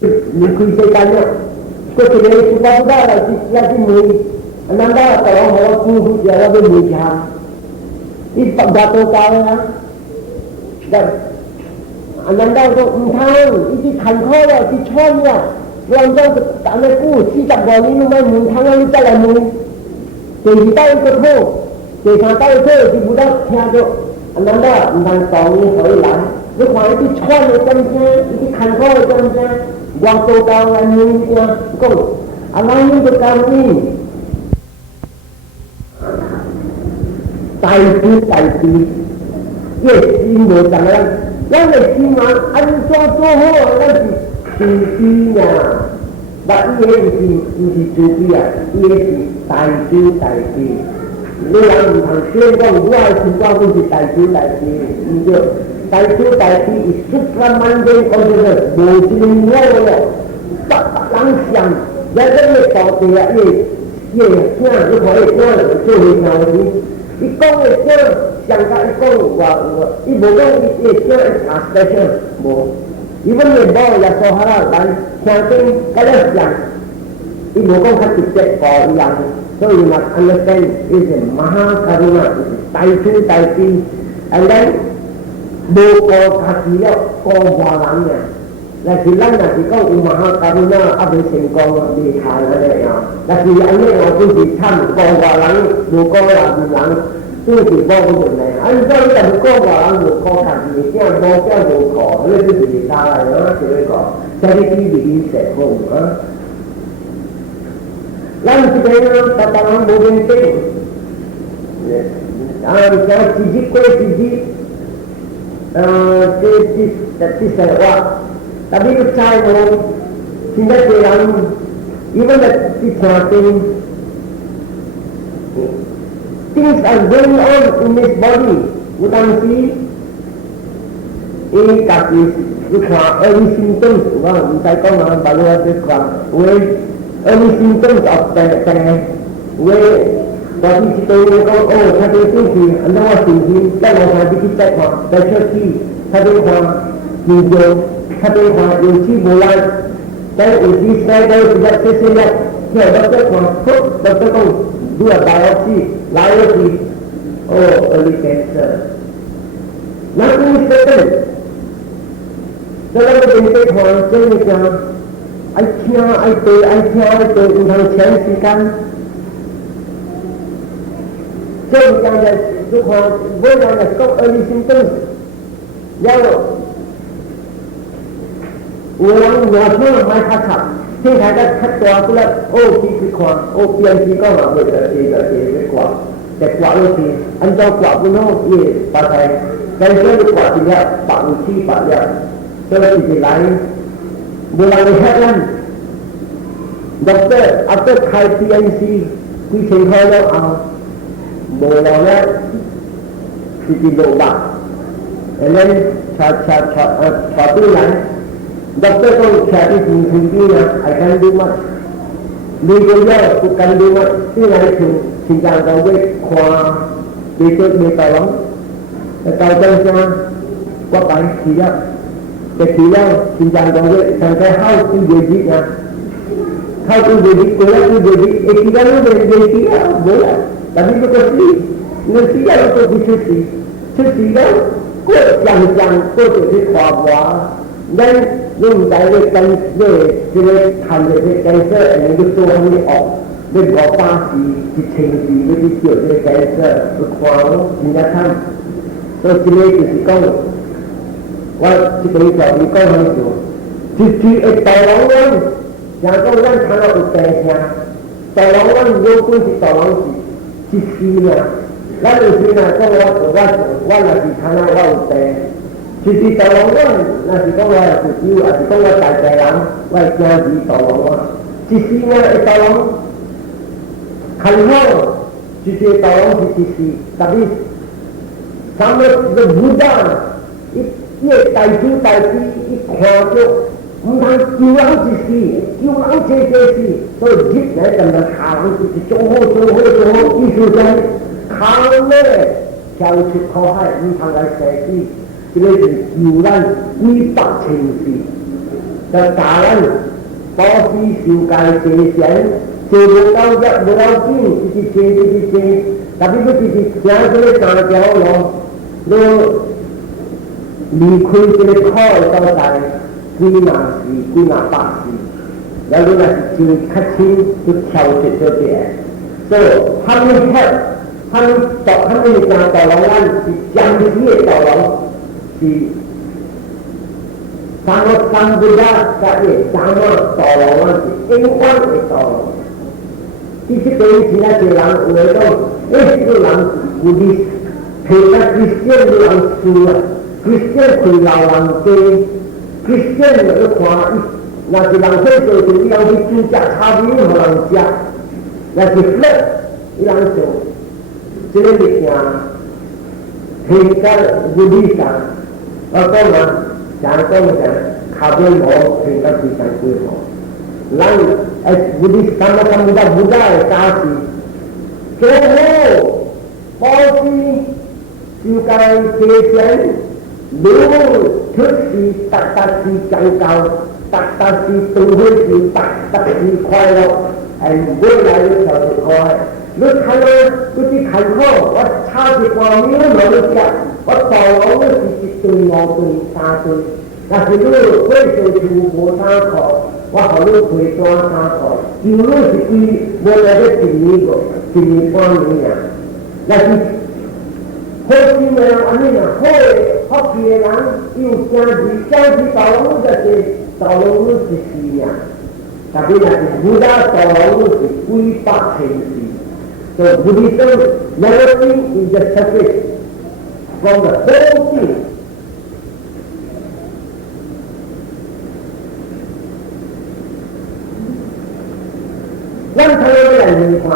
离开世间了。过一个时间到来也去问，难道大佬和我师傅就我要问下？伊白话多教的啊，难道说唔通？伊去坎坷了，去闯了，人家等了久40-50年，都唔通啊！你再来问，第二代一个好，第三代好就不得听着，难道唔通当你回来？你看伊去闯的怎样？伊去坎坷的怎样？我多教人问讲，咱你就教你。大事大事，越心无怎样，咱的心啊，安怎做好，咱是自卑呀。但伊个毋是自卑啊，伊个是大事大事。你人唔通先讲，我的情况就是大事大事，毋对。大事大事是supramanding consciousness，无一个了了，人想，也个越道地啊，越听，你看越听，做会晓的。伊讲的啥，上甲伊讲伊无讲伊啥会special，无。伊阮的某也说好啦，咱听经甲了上，伊无讲较直接互伊人，所以嘛 understand is Mahakaruna， 大慈大悲，and then 无顾家己了，顾外人呀。但是咱若是讲有Mahakaruna，还未成功，未谈安尼啊。但是安尼我就是惨，顾外人，无顾人人。就是无可能嘞，按照你咁讲话，人无顾家己，啥无啥无顾，你就是差来咯，就是讲，这是比比社会啊。咱这边呢，大家人无认真，像自己过自己，这生活，但是个财务，现在这人，因为去听经。Things are going on in this body. 有当时，伊家己你看 early symptoms， 我唔使讲啊，把我即看，有诶 early symptoms of the， 有诶，大啲知道你讲哦，他啲东西，安怎我信息，再我看啲去再看，再出去，他啲看研究，他啲看有趣无赖，但有时晒到比较些些了，即系我再看，好，我再讲。如果打下去，来下去，early cancer。Nothing is certain。在那个面对看，真係講，愛聽愛對愛聽愛對，唔通搶時間。所以講嘅，你看，每人嘅講early symptoms，有人牙齒買較差。聽大家較大出來，去看，變時講嘛，袂得去刮，就刮落去，按照刮不好，伊把它，但是你刮一了，白有七白了，所以就是來，無人會嚇咱。Doctor開 PNC， 幾千塊了後，無人咧，就是落白，然後查對來。Doctor講查啲唔成啲啊 ，I can do much。你個藥不 can do much， 先嚟全家就會看，你做你大佬，大將聲，我擺治療，就治療全家就會上個好啲嘢啲啊，好啲嘢啲，過咗啲嘢啲，治療都係嘢啲啊，冇啦，但係嗰個事，你治療都唔出事，出事了，過過就是花花。咱用在个跟这个看的这cancer，能够做很的哦，你580是1000字，你去叫这个cancer，你看人家看，所以这个就是讲，我这个条你讲很少，就是会大老人，像讲咱看到有病听，大老人如果是大老是一世啦，咱有时呢讲我若是看到我有病。就是大老人，那是讲我係自由，還是講我大隻人，我係驚住大老人。即使我係大老人，看好，就是大老人是即使，特別他們的武將，一大主大師一看就唔通救人即使，救人這事，所以日來咁樣下人就是做好，意思上靠咧跳出苦海，唔通來捨己。这个是救咱200,000世，就教咱保持受戒戒善，做无到业无要紧，一直做，但你要一直行这个三条路，你离开这个苦的所在，几若百世，然后你若是真较深，就调节做这个。所以，他们讲道路，咱是僵尸的道路，是三不加甲个三个道路，咱是永远的道路。其实对于其他些人有来讲，这个人有啲其他Christian的人输啊，Christian开老人家，Christian就看伊，若是人岁做就伊人去煮食炒面互人食，若是佛，伊人做。这个物件，听到有理上，我讲嘛，讲靠边无听到非常几好。咱有理三个看不到不在的家事，做好保持受戒戒善，如出世达是讲究，达是都会是达是快乐，未来的条是快。你看到嗰啲坎坷，我差一半秒冇得食，我道路是一顿、2顿、3顿，但是你会做就无啥苦，我互你陪单啥苦，就你是伊无来得一年半年呀。但是好心的人安尼呀，好气的人，伊有正直道路就是道路是死呀，特别若是武打道路是几百千次。So Buddhism never is the surface from the whole thing. 咱台湾的人文化，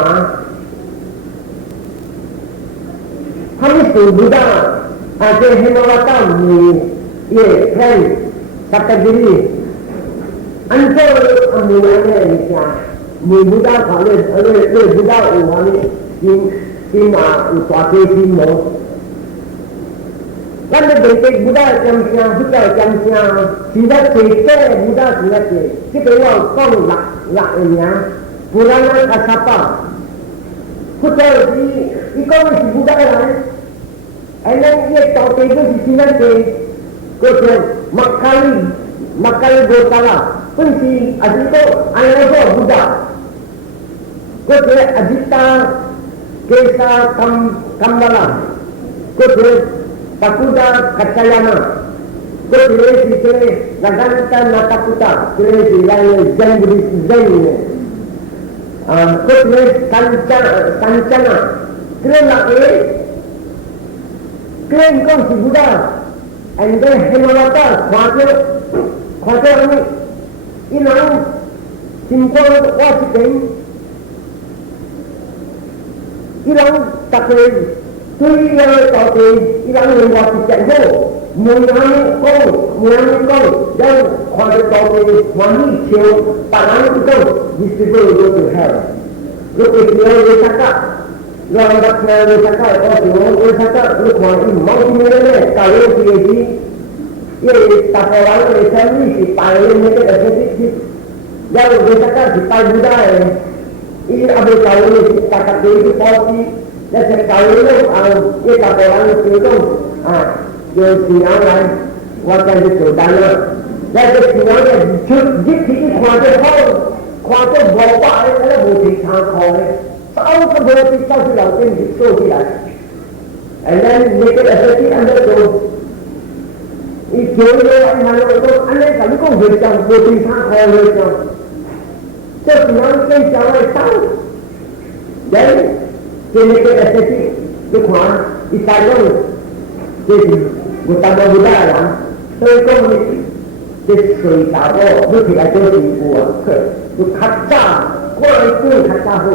他们是不大这黑毛拉达米也看萨克吉里，按照米兰的一家。你不大考虑，不大有方面，有大地心无。咱们对不大讲声，不叫讲声，其他最多不大是那些，这个我讲六个名，不然咱卡萨巴，不叫是，伊讲的是不大人，咱伊大地就是其他地，嗰个马卡里国家啦，本是阿是说安尼说不大。嗰個阿吉達、基沙坎巴拉，嗰個巴古達卡查亞納，嗰個是這個那甘丹那塔古達，這個是那個真的，嗰個三加納，這個那個，這個講是不大，and then 黑馬拉達看着你，伊人情況我是點？伊人逐個對伊個道地，伊人認為是正好，無人講，有看到道地歡喜笑，別人講，你是不是go to hell？你會聽你參加，你人家聽你參加，我參加，你看伊唔好聽咧，教你自己，因為大部分人嘅生意是大人嘅個有你參加是大不大嘅。伊阿未教你是大家對啲保持，一直教你咧一大部分人做講由自然來，我真係做單啦。一個自然嘅出一啲看到好，看到無百嘅，咧無地參考嘅，走都冇啲走出樓頂就做起來。你個係啲安德做，伊做咗安尼講，安尼咁講會就無地參考嘅就。这只要跟小孩打，人今天这个事情，你看，一大种，就是我大家不大人，所以讲你这水大锅，你起来做媳妇啊，就较早，我来做较早好，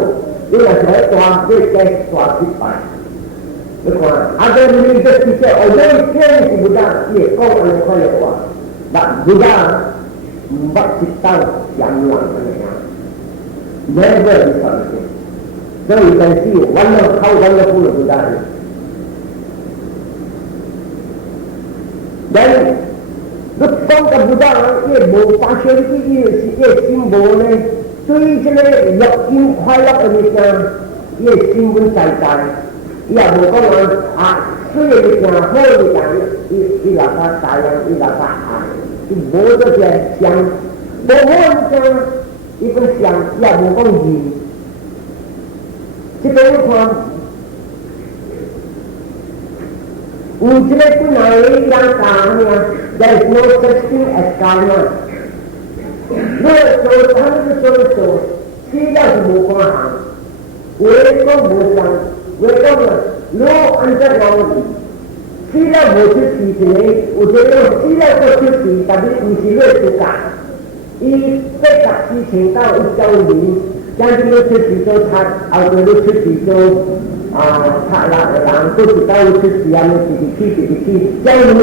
你若是来大，你该大失败。你看，你这其实我们这是不大，也讲安尼快乐话，但不大，唔捌知道人人安尼。Never is something. So you can see how wonderful the Buddha is. Then, look for 讲个不到，也无发现也心无呢。对这个乐音快乐的物件，也心稳在在，也无讲啊，水的物件好的物件，伊哪怕大样，伊哪怕爱，伊无这些想，无好的物件，伊个想也无讲义。这个你看。有这个不能一样讲呢 ，there is no such thing as karma。你做他们做，虽然是无关行，为讲无相，为讲呢，老按照老理，虽然无出事情的，有这个虽然做出事，但是不是累自家，伊在十事情到一周年，将这个出事做他，后头都出事做。拍拉的人都是到处是安尼一直去，这样子，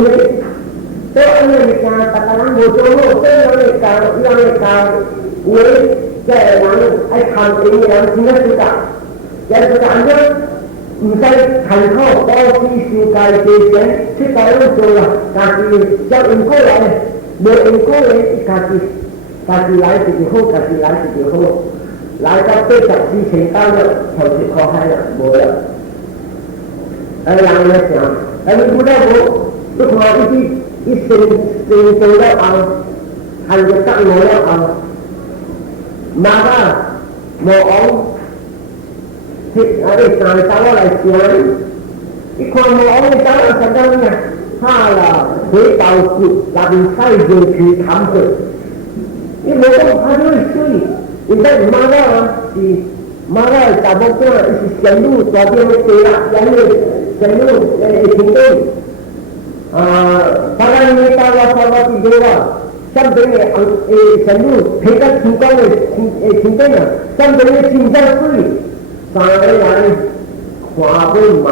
所以安尼个大家人无做好，这样个教，这样个教，为这人爱看病的人真个是噶，也是安尼，唔使勤苦保持修戒戒钱，去到那做啦，但是叫因果来，无因果的，伊家己来就是好，家己来就是好。来到对十事情到了，头是靠海了，无了。人来想，你不得无，你看一生做了后，行就得我了后，马啊无昂，你上走来想，你看无昂你走来想到咩？哈啦，水豆腐那边晒进去淡水，你无讲拍到水。现在马拉是马拉查某仔，伊是仙女大边的地啦，仙女平等。当然你到了地方啦，上边的仙女配合天光的平等啊，上边的金山水，三个人看不卖，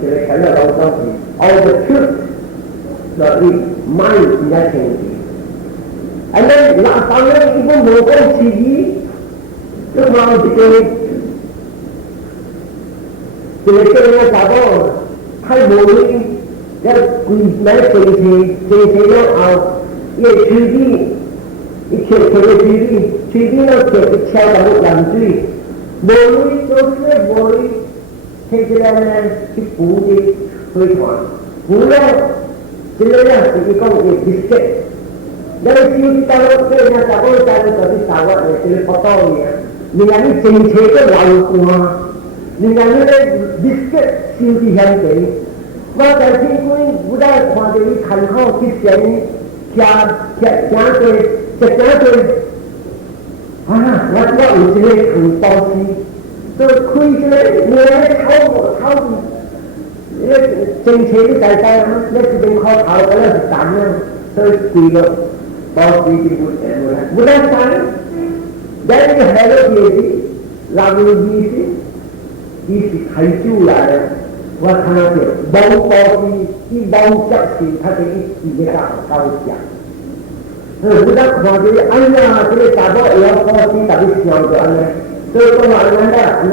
就是看到老早是 all the truth， 所以卖人家钱。and then 那三个人一共无讲其余。这个查某太无理，要规来整了后，伊会吹你，伊摕个吹你了摕一敲到个盐水，无理做出来无理，摕起来呢去补的飞团，补了，这个呢是伊讲的 biscuit， 咱收到了这呢查某仔就是查我的这个不到的。人家你政策个流汗，人家你咧biscuit收伫乡地，我在天光有当看到伊艰苦去生，行过，我有一个长包司，都开这个你咧炒你政策你知吗？你这边考头嗰个是蛋啊，所以贵个包司就冇得晒。但是还有些那个意思太久了，我看到包包一包脚是他的一个高价。不但看到哎呀，这个大包也要包是特别小的安尼，所以讲安那，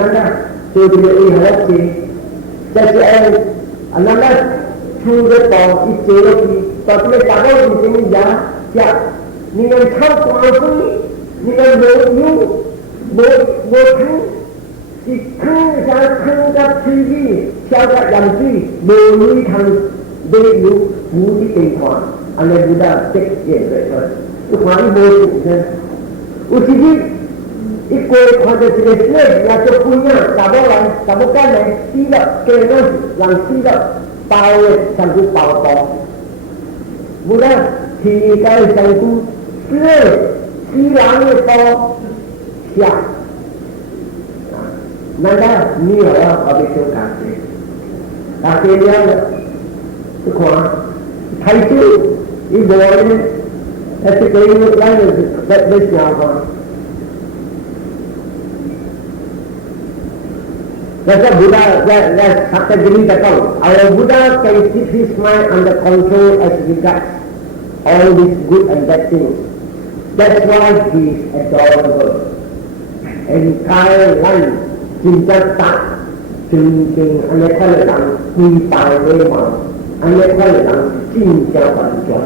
就这个以后要接，但是安那出个包一接落去，把这个大包已经压，你能超光水。你个无汤，是汤甲水米，烧甲盐水，无水汤，没有无的地方，安尼不得直接的，你看伊无出声，有时候一过看到一个水也做不一样，查某干嘞，死了，给人死了，包的像个包包，不然天该像个水。西洋的包下，难道你又要好比做咖啡了，你看，太久，一无呢，这个咱在想法。That's a Buddha, that's Sakagiri Dakam. Our Buddha can keep his mind under control as regards all these good and bad things. That's why he is adorable. And Kyle Lan, Jinja Tak, Jing, anh ấy khoa là đằng quy tài lê màu, anh ấy khoa là đằng Jinja Bản Chuẩn.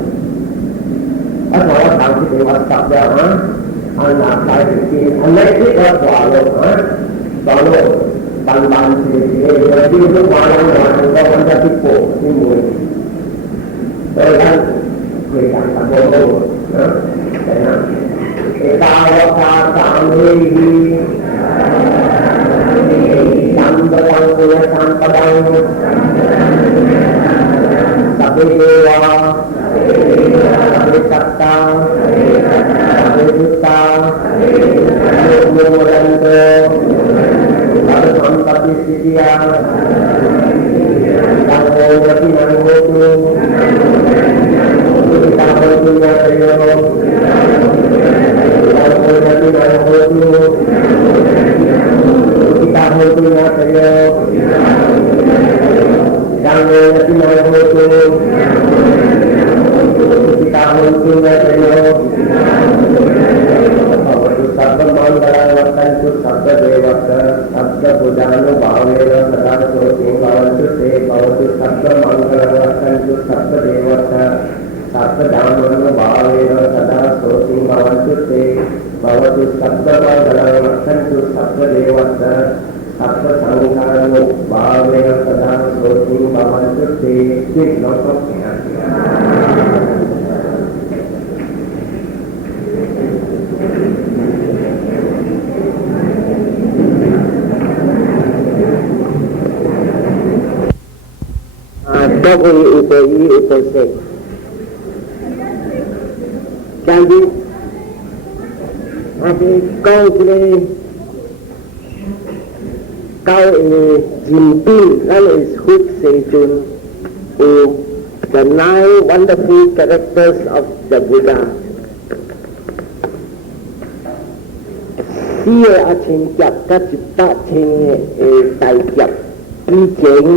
而且我上次俾我十日拿晒條線，อันนี้ที่เราต่อลงต่อลงบางๆทีเราที่ทุกวันเราเรามันจะติดโผล่ที่มือเพราะฉะนั้นคุยกันกับโลกแต่นะเอกาวตาสามเฮีสัมปดังปุญสัมปดังสัพเพเทวาสัพเพสัตตาสัพเพพุทธาโมรันโตสัพสัมปติสิทธิยาตังโมยตินังโหตุตังโมตุยะเตโยตังโมยตินังโหตุตังโมตุยะเตโยตังโมยตินังโหตุตังโมตุยะเตโยสัพพมังคลังวัฏันตุสัพพเทวะสัพพพุทธานุภาเวนะสดาโสติภวันตุเตภวตุสัพพมังคลังวัฏันตุสัพพเทวะสัพพธรรมานุภาเวนะสดาโสติภวันตุเตภวตุสัพพมังคลังวัฏันตุสัพพเทวะสัพพสังฆานุภาเวนะสดาโสติภวันตุเตจิตน้อมเข้าแก่Upose jadi kau ini jimpin lalu is hood sejun the 9 wonderful characters of the Buddha. Siya aching chap kachita ching tai chap đi cheng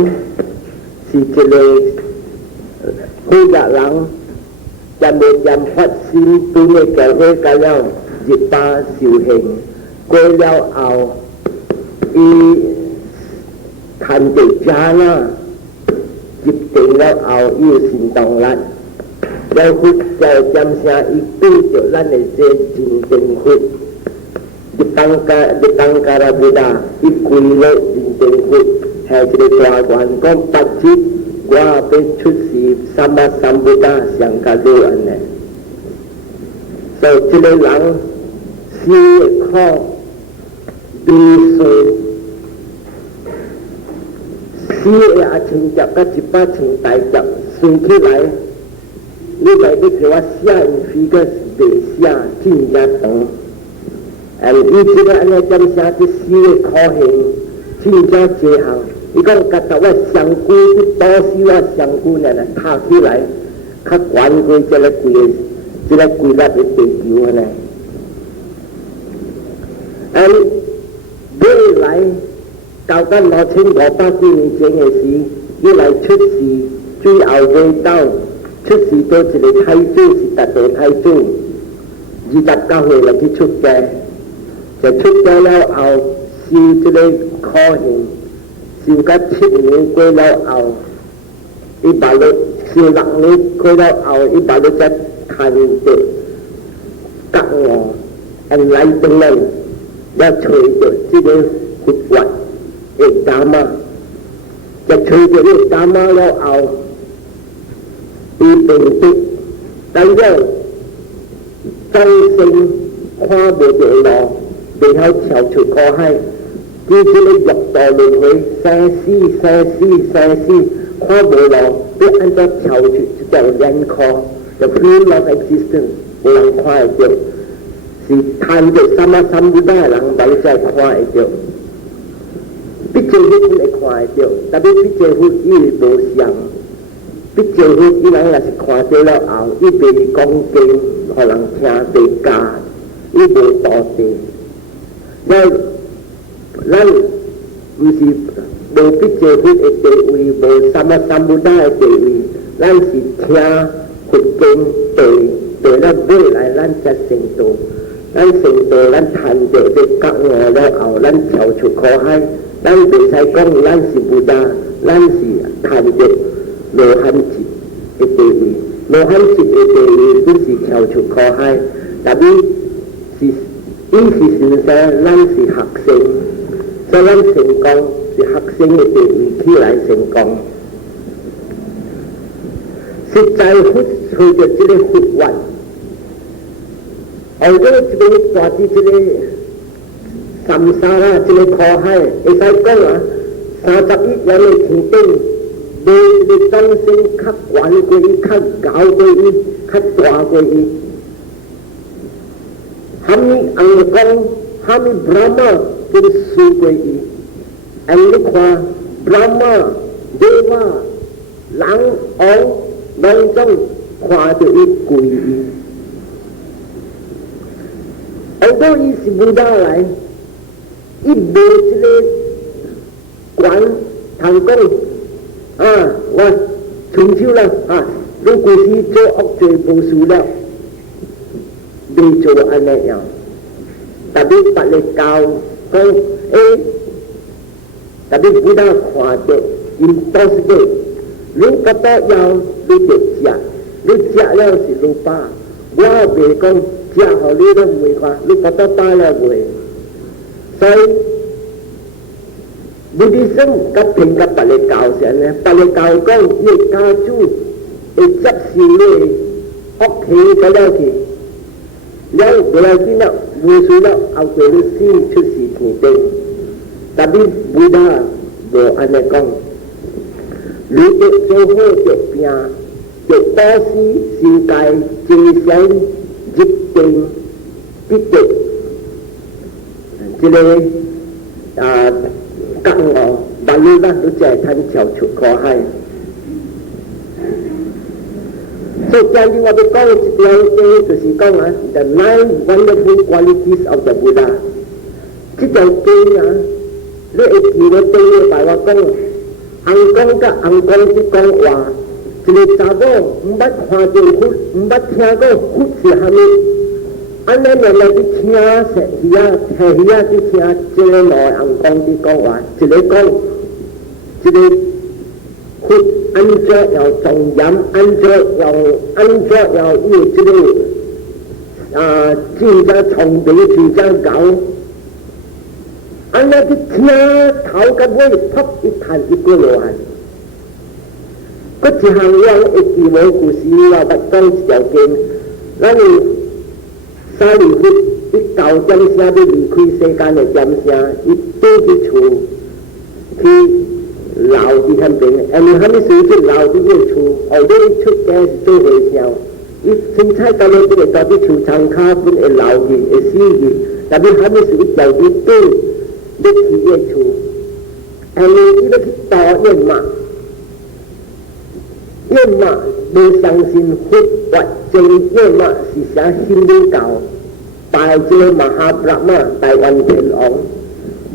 si chele hư dạ lắng chăm một chăm phát sinh tu nghệ kéo rơi cả nhau dịp ta xỉu hình quê nhau ảo y thành tự cha na dịp tình nhau ảo y sinh đồng lạnh giao hút chào chăm xa y tu tiểu lạnh này dê trình tình hút dịp tăng ca ra Buddha y quy lộ trình tình hút hay chỉ để tòa quản con bạch chítว่าเป็นชุดสีสัมมาสัมพุทธะสังฆาดูอันนี้ส่วนที่ในหลังสีข้อดูสูสีอาชิงจับก็จิบป้าชิงไตจับสูงที่ไหนนี่หมายถึงว่าเสียอินฟิกส์เดียเสียที่ยาตงอันนี้ที่ว่าอันนี้จำเสียที่สีข้อเห็นที่ยาเจหังอีกก็กล่าวว่า香菇ที่ต่อสิว่า香菇เนี่ยนะท่าที่ไหนข้ากวนกูจะละกุยรับไปเตะอยู่นะอันเดี๋ยวไหลเก่ากันมาถึงบอกป้าที่มีเจงไอ้สียี่ไหลชุดสีจุยเอาไว้เต้าชุดสีตัวจะได้ไทยจู้สิตัดตัวไทยจู้ยี่จับก้าวเหตุที่ชุดแกจะชุดแกแล้วเอาสีจะได้คอเห็นสิวกัดชิ้นนี้ก็เราเอาอีบาลุสิวหลังนี้ก็เราเอาอีบาลุจะทันเด็กกังงออันไรตรงนั้นจะช่วยเด็กที่ได้ขุดวัดเอกดามาจะช่วยเด็กดามาเราเอาอีเป็นติ๊กตั้งเรื่องตั้งสิ่งคว้าเด็กรอเด็กเขาเฉาฉุดคอให้ที่ที่ได้หยับต่อเลยเว้ยแซ่ซี่ข้อโบราณเป็นอันจะเฉาฉุดจะยันคอจะพื้นเรา existence หลังควายเดียวสิทานเด็กสมาสัมบุได้หลังใบใจควายเดียวพิจารณาเป็นไอ้ควายเดียวแต่เป็นพิจารณาอีโบเสียงพิจารณาอีหลังละสิควายเดียวแล้วเอาอีเบลีกองเกงพลังเทียเบกาอีโบต่อเตแล้วนั่นวิสิโดยพิจารณาเอเตวีโบสมาสัมบุได้เตวีนั่นสิเทียขุดเก่งเตแล้วด้วยหลายนั่นจะเสียงโตนั่นเสียงโตนั่นทันเด็กกักงอแล้วเอานั่นเฉาฉุดคอให้นั่นเป็นใช้กล้องนั่นสิบูดานั่นสิทันเด็กโลหันจิเอเตวี無肯接嘅地都是跳出可海，特別是伊是先生，咱是學生，所以咱成功是學生嘅地位起來成功。實在隨着這個發運，後果這個大致這個三沙啦，這個可海，會使講啊，30億人嘅天頂。對這個眾生較遠過伊，較高過伊，較大過伊。哈密紅光，哈密布拉瑪更輸過伊。而你看，布拉瑪、දේ瓦、人、王、當中看到伊貴伊。而果伊是不大來，伊無這個管通講。我從小啦如果是做惡罪無數了，未做安尼樣，特別把你教講特別不大看到，因當時嘅，你覺得要你就食，你食了是你飽，我未講食後你都唔會話，你覺得飽了唔會，所以。不啲生甲平甲白你教成咧，白你教講，你家主會執事你屋企嗰兩件，了回來先啦，無數啦，後佢都先出事田地，特別會得無安尼講，你哋做好隻病，就多時世界正想熱定必定，這個講我把你那都在探跳出可海，所以今日我哋講一條經就是講啊 ，the 9 wonderful qualities of the Buddha。這條經啊，你會記得對我大話講，紅光甲紅光是講話，一個查某唔捌看到佛，唔捌聽過佛是蝦米。安尼慢慢去聽食魚啊，聽魚啊去聽，這個內紅光啲講話，一個講，一個佛安怎要重飲，安怎要用這個真正聰明真正狗，安尼去聽頭甲尾噗一彈一過落來，嗰一項我會記無故事，我捌講一條經，咱沙利佛一到點聲，要離開世間的點聲，伊倒去厝去留喺嗰邊，而你還沒時去留喺個厝，後尾出街是做回聲，伊凊彩到你這個到啲厝窗卡本會留去，會死去，但係還沒時一條去倒，你去個厝，而你伊要去倒燕馬無相信佛法正燕馬是寫心理教。拜這個馬哈布拉瑪大運天王，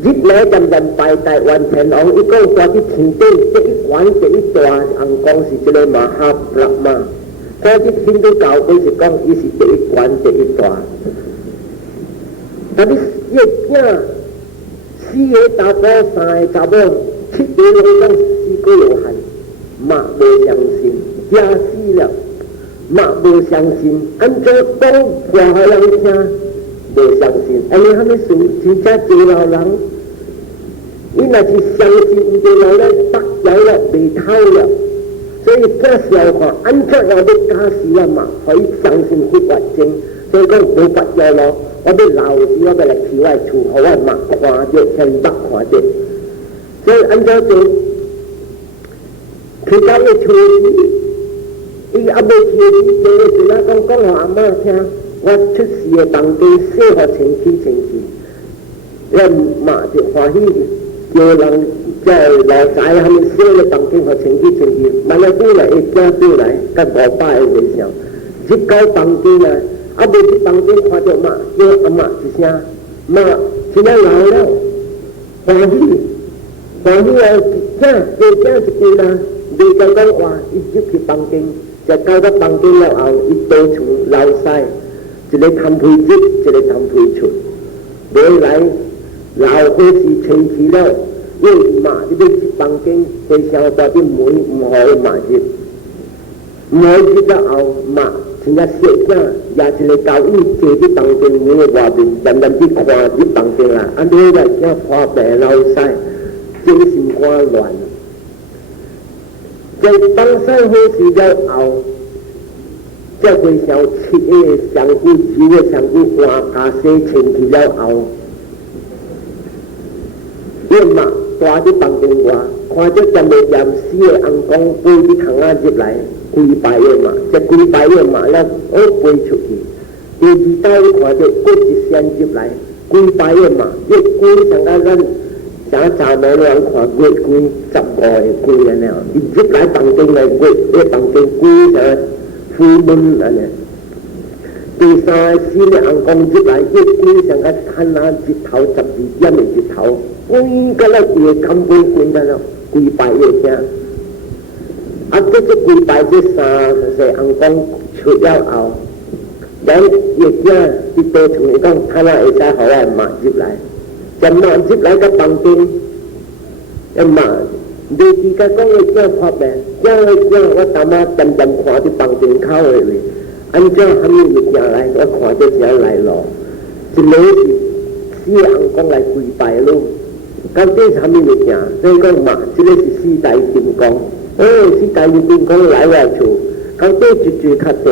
日來人拜大運天王，伊講話啲天頂這一環這一大紅光是這個馬哈布拉瑪，所以啲天主教佢是講伊是這一環這一大，但係越驚4個大波3個查某7個攏講4個有限，嘛無相信，驚死了，嘛無相信，安怎講話互人聽？無相信，而你還沒數真正做老人，你若是相信有個老人得咗了未透了，所以這時候安怎要你假死了嘛，可以相信佛法正，所以講無法咗咯，我哋老時我哋嚟去外厝，互我目看到，先目看到，所以安怎做？佢家嘅厝時，伊阿未去時，做嘅時啦，講互阿媽聽。我出事嘅當地寫好清楚，人嘛就歡喜，叫人在老宅他們寫嘅當地好清楚，萬一過來一家過來，甲500個微笑，一到當地呢，未去當地看到嘛，叫阿媽一聲，媽，現在老了，歡喜啊，這一句啦，你就講話，伊入去當地，就到咗當地了後，伊到處老曬。一個貪配入，一個貪配出。未來老伙是吹起了，因為嘛，你要去房間，會想到啲門唔好嘛入。每一个后嘛，现在写下也是来教育这啲当兵每个话边，人人啲看啲当兵啊，啊你个叫花白老晒，精神瓜乱，在当晒好时了后，这会小切的相互煮的相互花加洗清去了后，因嘛大啲当兵话，看到真未严死的红光飞啲坑啊入来。跪拜的嘛，这跪拜的嘛了，我飞出去。第二道看到过一仙入来，跪拜的嘛，一跪上个人，想查某人看跪跪15个跪了呢，一入来当兵来跪，一当兵跪上富门了呢。第三四的红光入来，一跪上个看那日头12点的日头，跪个了跪根本跪个了，跪拜的声。啊！这跪拜这三世红光出了后，咱业者一多同伊讲，他那会使互我骂入来，就骂入来个当兵，一骂，你自家讲个正发白，正我他妈真看啲当兵口的咧，按照他们物件来，我看到只来咯，一路是四红光来跪拜咯，到底是啥物物件？所以讲骂，这个是四大金刚。是大日本讲来外处，到底一较大，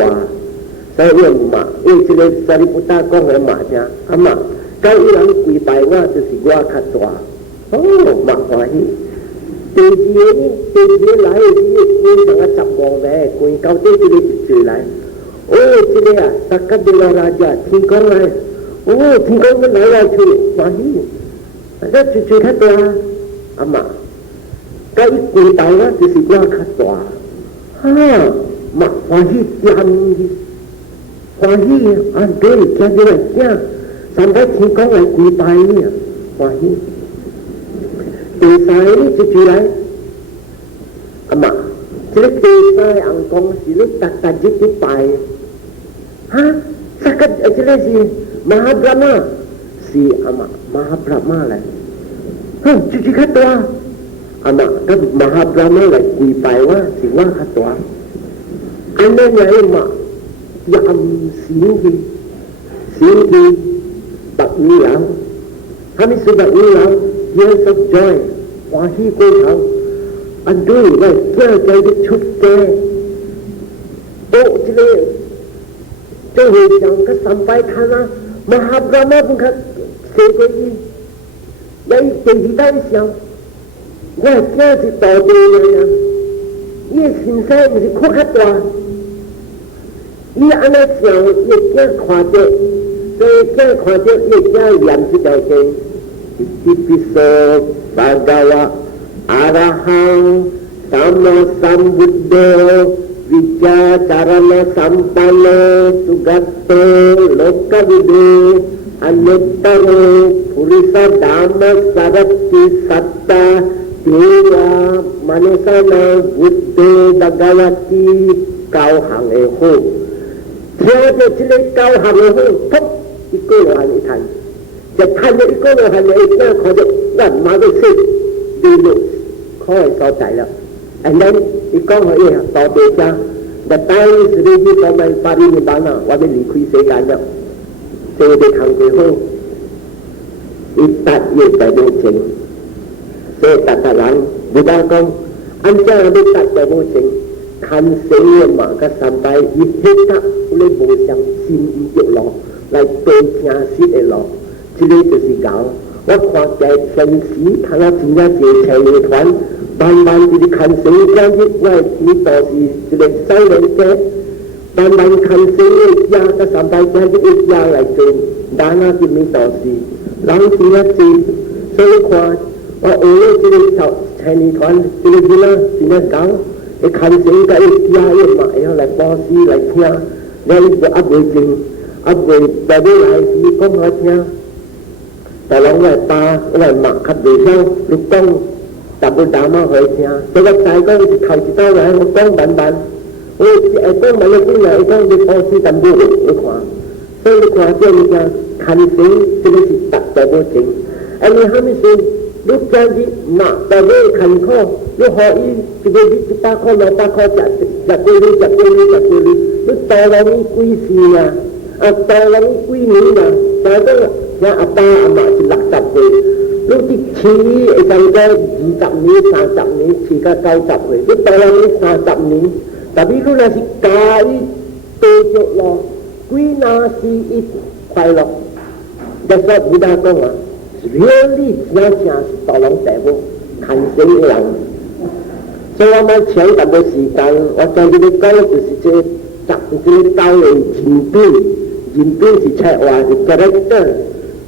所以我骂，因为这个萨利布达讲的骂声，啊骂，到伊人跪拜我，就是我较大，骂欢喜。第二来的是跪上个15个跪，到底这个一来，这个啊，萨卡德拉拉家天公来，天公们来外处欢喜，这较大，啊骂。到伊跪拜我，就是我较大，嘛欢喜真欢喜啊！对，家己来讲，三个天公来跪拜你啊，欢喜。第三个就来，嘛，这个第三个红光是你特日去拜，这个这个是马哈布拉玛，是嘛马哈布拉玛来，就较大。啊嘛，咁马哈布拉玛来跪拜我，是我较大。安尼嚟嘛，任閃氣，白羽狼，他們是白羽狼 ，years of joy， 歡喜過頭。啊對，喂，這個就出嘅，這會上個300看啊，馬哈布拉瑪不看寫過伊，你第二代上。我這是道地嘅人，伊嘅身體唔是較大，伊安尼想，伊驚看到，所以驚看到伊驚念這條經，一必須巴嘎哇阿拉行，三摩三菩提，vicacarana sampana sugato lokavidu anuttaro purisa dhamma sarati satta Dewa manusana buddha bhagavati cao hằng ế hô theo cho chứ lấy cao hằng ế hô thấp ý cô lộ hành ý thành và thành ý cô lộ hành ý nha khó được gần mà cái sự đi được khó hay so chạy lắm and then ý con hỏi ý tỏ bề cha the time is ready for my parinibana và bên lý khuy sẽ gắn nhau thế để thằng cái hô ý tạt ý tại bộ chính thế tạt tạt lắng Buddha con anh cha biết tạt tại bộ chính khăn sẽ mà các sản bài ý hết các lấy bộ sang xin ý dụng lọ lại tên nhà xít để lọ chỉ đây là gì gạo và khoa chạy chân xí khăn là chính là chế chạy nghệ thoán bàn thì khăn sẽ ra hết ngoài ní tỏ gì chỉ để say lên chết bàn khăn sẽ ra các sản bài ra hết ra lại trên đá na thì mới tỏ gì lắng chính là gì sơ khoa và ổ chỉ để chạy nghệ thoán chỉ để chính là gạo cái khăn sẽ cái ra hết mãi lại bỏ xí lại theo đây là áp về trình áp về đại đế lại thì có hết nhaแต่เราไหวตาไหวหมักขัดดีเข้าลูกต้องจับบุญดามาเหยเนี่ยแต่ว่าใจก็จะเข่าจิตต้องไหวลูกต้องบันโอ้ยไอ้ต้องมันเลยที่ไหนต้องมีพอที่ตันบุญลูกขวาซึ่งลูกขวาเจ้ามีการคันสิงจะได้ตัดแต่บุญจริงอันนี้ห้ามไม่สิลูกใจที่หมักแต่ด้วยคันข้อ lúc họ ý thì bây giờ ta khó chặt quê đi lúc ta là những quy gì nè ta là những quy nghĩ nè ta đó nhà ta mà chỉ lạc tập rồi lúcที่ชี้ไอ้จังก็ยีจับนี้สาจับนี้ชี้ก็เก้าจับเลยlúc ta là nhữngสาจับนี้tapi lúc là si cái tự chịu lo quy na si ít khoai lộc that's what Buddha nói à really 真正是大人大夫看死人所以我们前段的时間我在這裡講就是這集這裡教嘅人品是策劃是 character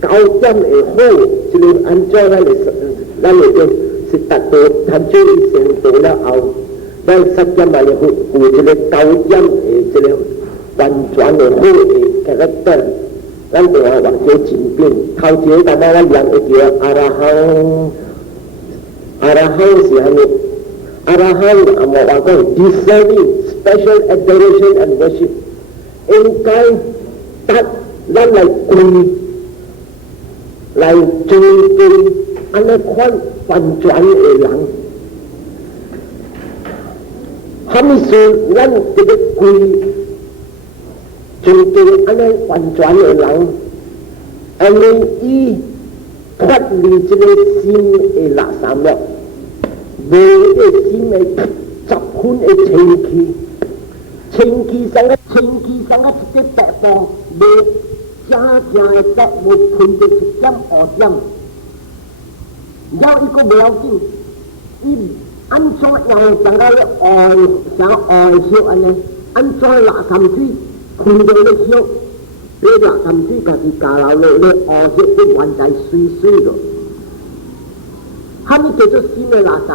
教點會好這裡按照咱哋嘅是達到探究一成度了後咱實踐埋有這裡教點嘅這裡完全嘅好嘅 character 咱就話或者前邊頭前大家人會叫阿拉罕是係咪阿拉罕我話講 deserving special adoration and worship 應該得咱嚟跪嚟尊敬安尼款完全嘅人係咪說咱這個跪尊敬安尼完全嘅人安尼伊脫離這個心嘅垃圾了無嘅心嘅十分嘅清氣上嘅一隻白布無家嘅白無配嘅一點惡點有一個不要緊伊安怎樣上嘅愛想愛笑安尼安怎垃圾水配到嘅笑你垃圾水家己加落嚟咧愛笑都完全水咯係咪叫做心嘅垃圾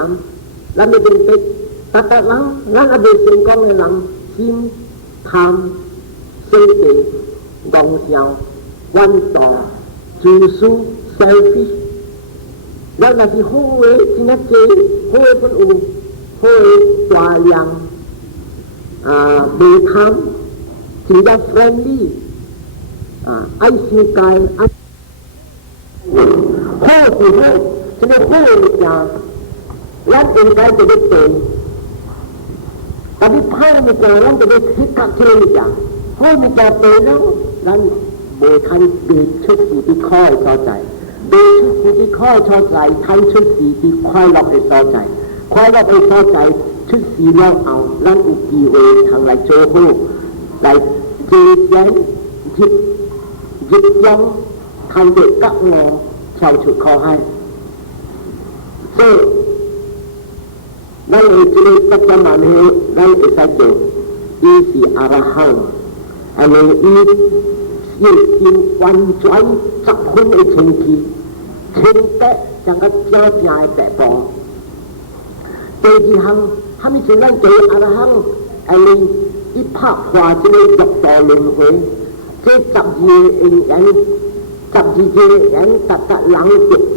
咱們認識特人咱阿未成功嘅人心貪世界妄想懶惰自私 selfish 咱若是好嘅真係多好嘅本有好嘅大量未貪真係 friendly 愛世界好是好真係好嘅人咱應該就要對，但係歹物件咱就要去覺這物件，好物件對了，咱無通未出事啲苦嘅所在，未出事啲苦嘅所在，通出事啲快樂嘅所在，快樂嘅所在出事了後，咱有機會通來做好，來節省日將通到覺悟跳出苦海，所以咱會這個得咗萬氣，咱會使做，伊是阿拉罕，係咪伊是完全十分嘅清氣，清白像個正正嘅白布。第二項，係咪是咱做阿拉罕，係咪一拍破這個六道輪迴，這12個人特特人極白，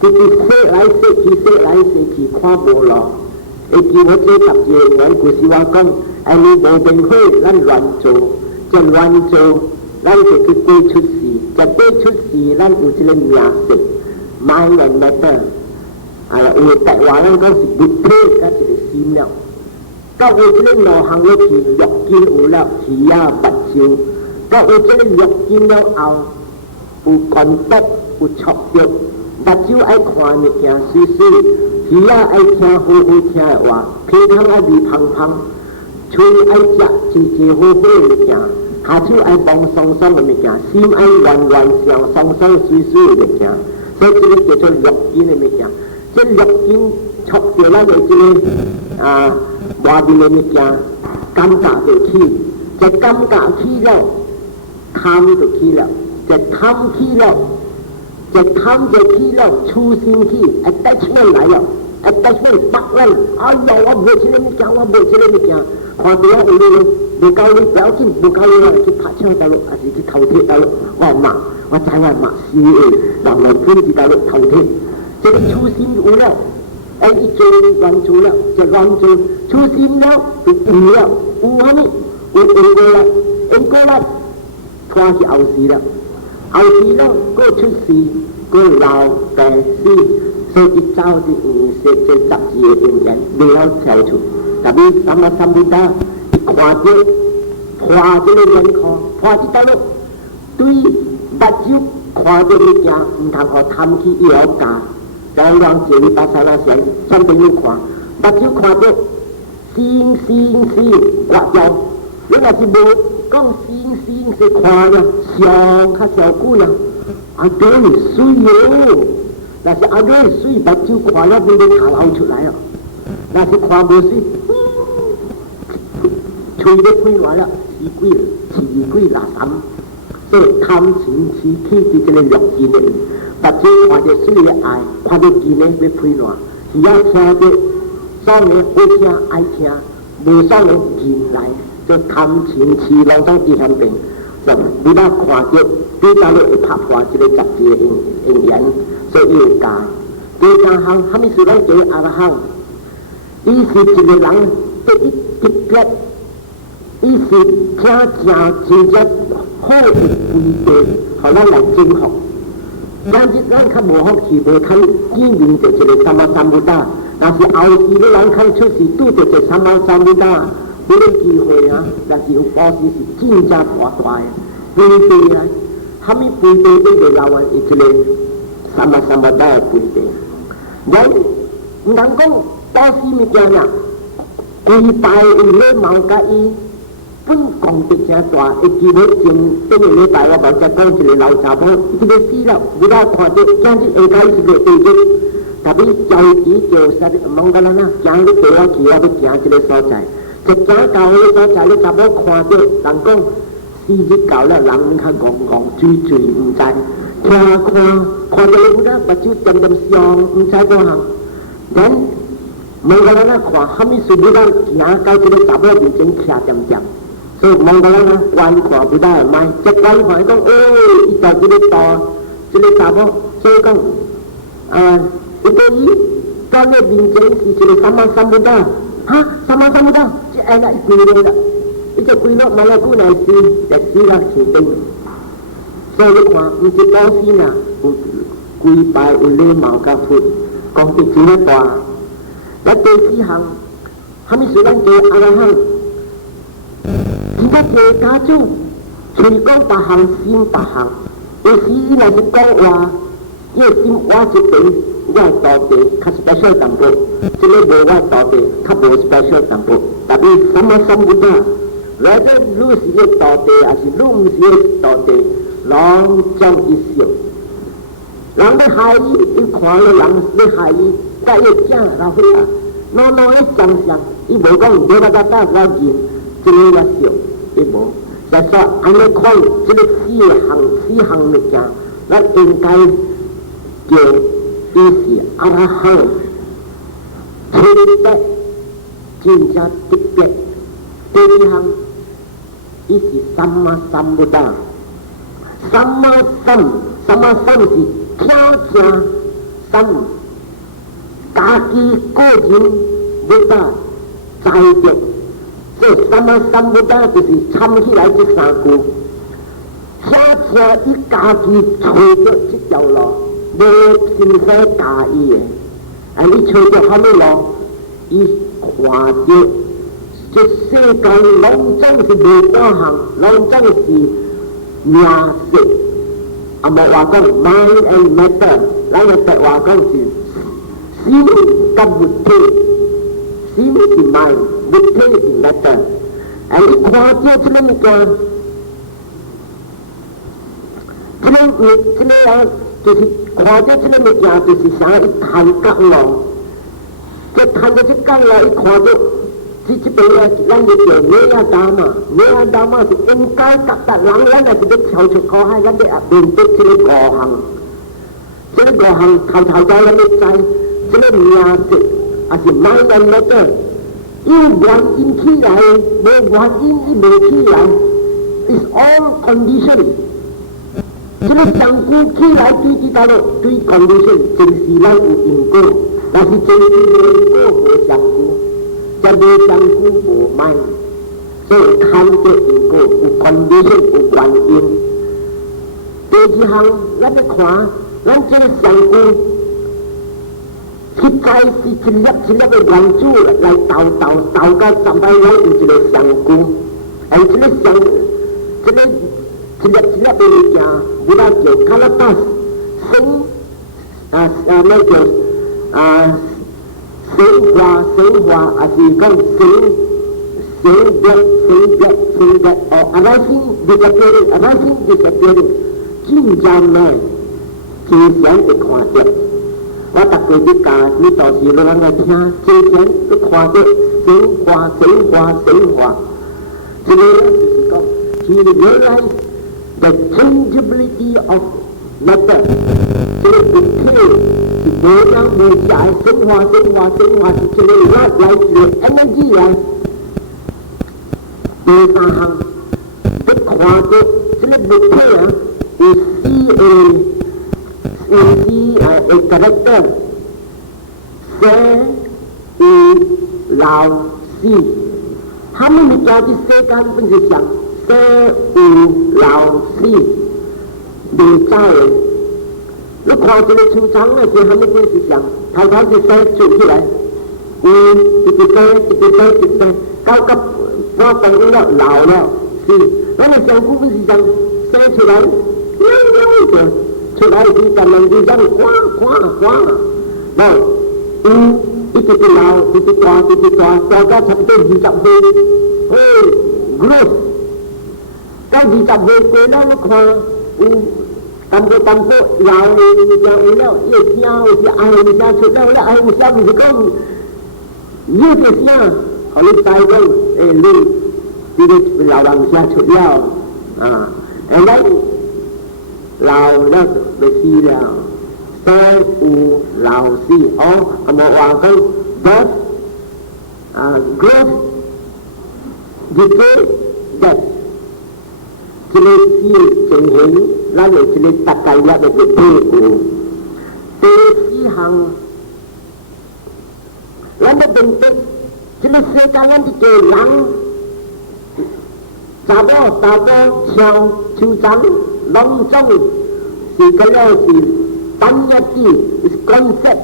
就是說來說去看無咯。會記我這12個人故事話講，係你無定開，咱亂做，就亂做，咱就去歸出事，就歸出事，咱有這個名色 ，mind and matter，有白話咱講是物體加一個心了，到有這個5項嘅是六根有了，耳仔目睭，到有這個六根了後，有感覺，有觸覺，目睭愛看物件水水。耳仔愛聽好好聽的話，鼻孔愛味香香，嘴愛食真好好的物件，下手愛放鬆鬆的物件，心愛亂想鬆鬆水水的物件，所以這個叫做六根的物件。這六根觸到咱的這個外面的物件，感覺就起，這感覺起了，貪就起了，這貪起了，這貪就起了，初心起 ，attachment 來了。attachment 北人，哎呀，我冇這個物件，看到我無夠你不要緊，無夠你去拍槍大陸，還是去頭鐵大陸，我罵，我知我罵死的，人來分子大陸頭鐵，這個初心有了，一做亂做了，就亂做，初心了就有了，有啥物？有過了，拖去後事了，後事了，過出事，過老病死。所以一早的说这十字的因缘没有跳出，特别三马三不达，一看到破这个人口，破这道路，对目睭看到物件，唔通互贪去以后加，再让这里把三那先转俾你看，目睭看到星，我就你若是无讲星是看了，上较小久了，啊对水哟。那是阿哥水把酒看了，被你头凹出来了。那是看无水，吹得开完了，气鬼垃圾。所以贪情痴气是这个弱智的人，把酒看着水的爱，看到见呢要开乱，只要听到爽的好听爱听，无爽的进来，就贪情痴拢当地产病。就你若看到比较会拍破这个十字的因缘。所以会教，第三项，虾米是咱叫阿拉汉？伊是一个人得一别，伊是听真正好的规地，互咱来征服。咱较无福气，无肯见面就一个三马三不打，但是后世的人肯出事拄着一三马三不打，迄个机会啊，但是有保持是真正大大的。规地啊，虾米规地对个老人一个。三马打的规定，人唔通讲多死物件啦，规拜有礼貌甲伊本功德真大，会记得前顶个礼拜我冇只讲一个老查某，伊个死了，你若看到今日下骹是个地震，特别交机叫啥的，蒙个人啊，行你陪我去，我要行一个所在，就行到迄个所在，你查某看到人讲死日到了，人较戆追唔知。看到你那目睭点点上，唔知怎行。咱每个人啊看，虾米事你咱行到这个查某面前徛点，所以每个人啊观看不到卖，即观看讲，伊到这个查某，所以讲，一个伊到你面前是一个三马三不打，哈，三马三不打，即下来一规了，伊就规了，买了过来死，就死了起定。所以你看，唔是保险啊，有规拜有礼貌甲佛，功德真个大。咱第四项，虾米是咱做阿拉汉？而家做家主，随讲别项，心别项。有时伊若是讲话，伊个心话一边，我道地较 special 淡薄，即个无我道地较无 special 淡薄。特别什么什么的，来者愈是个道地，还是愈唔是个道地？拢将伊笑，人要害伊，伊看了人要害伊，甲伊正老伙仔，老咧想，伊无讲唔对我甲打我认，即个我笑，伊无。就说安尼看，即个四项物件，咱应该叫伊是阿拉汉，清白，真正特别。第二项，伊是三马三不打。三马三是听声三，家己个人要打在着，所以三马三不打就是掺起来这三句。听声伊家己找着这条路，无心使教伊的，你找着虾米路，伊看着这世间拢总是无多项，拢总是。名色，啊无话讲 mind and matter， 咱个白话讲是心甲物体，心是 mind， 物体是 matter。你看到这个物件，这个啊，就是看到这个物件，就是想一看角落，这看到这角落，一看到。这边啊，咱就叫咩啊达嘛是应该甲达人，咱也是要跳出苦海，咱要面对这个五项，这个五项头仔咱要知，这个名字也是mind and matter，有原因起来，无原因伊无起来 ，is all condition。这个上古起来对这道路对 condition， 正是咱有因果，但是正是因果无上古。这无相互无慢，所以看到因果有 condition 有原因。第二项，咱要看，咱这个上古实在是一粒一粒的原子来斗到10摆拢有一个上句，而这个上这个一粒一粒的物件，我那叫卡拉巴斯，那叫生化，还是讲生物哦，arising disappearing， 真正呢，真常会看到。我逐个去教，你到时要人来听，真常去看到生化。这个就是讲，he realized the changeability of matter。这个不可是无量无价的生化，是这个力来，这个 energy 来。第三项，你看到这个物体啊，有 a character， 生有老死，他们物件在世间本是上，生有老死，未走的。你看这个树丛啊，是他们本是上，头是生出起来，一直生，到我当了老了，是，咱们上古本是上生出来，出来是咱们就讲刮，一直老，一直大到差不多20岁，growth， 到20岁过了，你看，淡薄老的有了，越声有时爱有声出来了，爱有声就是讲，越个声，互你知讲，你这个老人声出了，然后老了就死了，生有老死，无话讲 birth，growth， decay， death， 这个是情形，咱有这个大概了的体有。第4项，咱要认得，这个世界咱这个人，查甫、跳、手掌。拢总是个了是单一的 concept，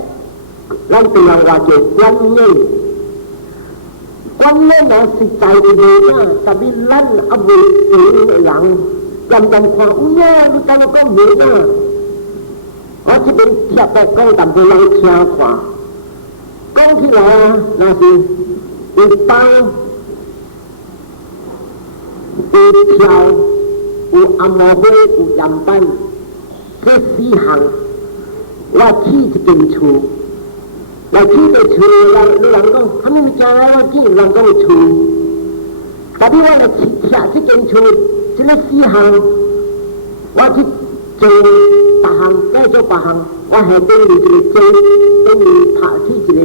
咱对人话叫观念。观念呢实在的无啊，特别咱还未成的人，渐渐看，你敢要讲无啊？我这边贴在讲，淡薄人听看。讲起来啊，那是有包，有跳。有按摩会，有盐班，这4项，我起一间厝，来起个厝，人讲，他们家我见人讲厝，但是我来拆这间厝，这个4项，我去做8项，再做8项，我下等于一个做，等于拍起一个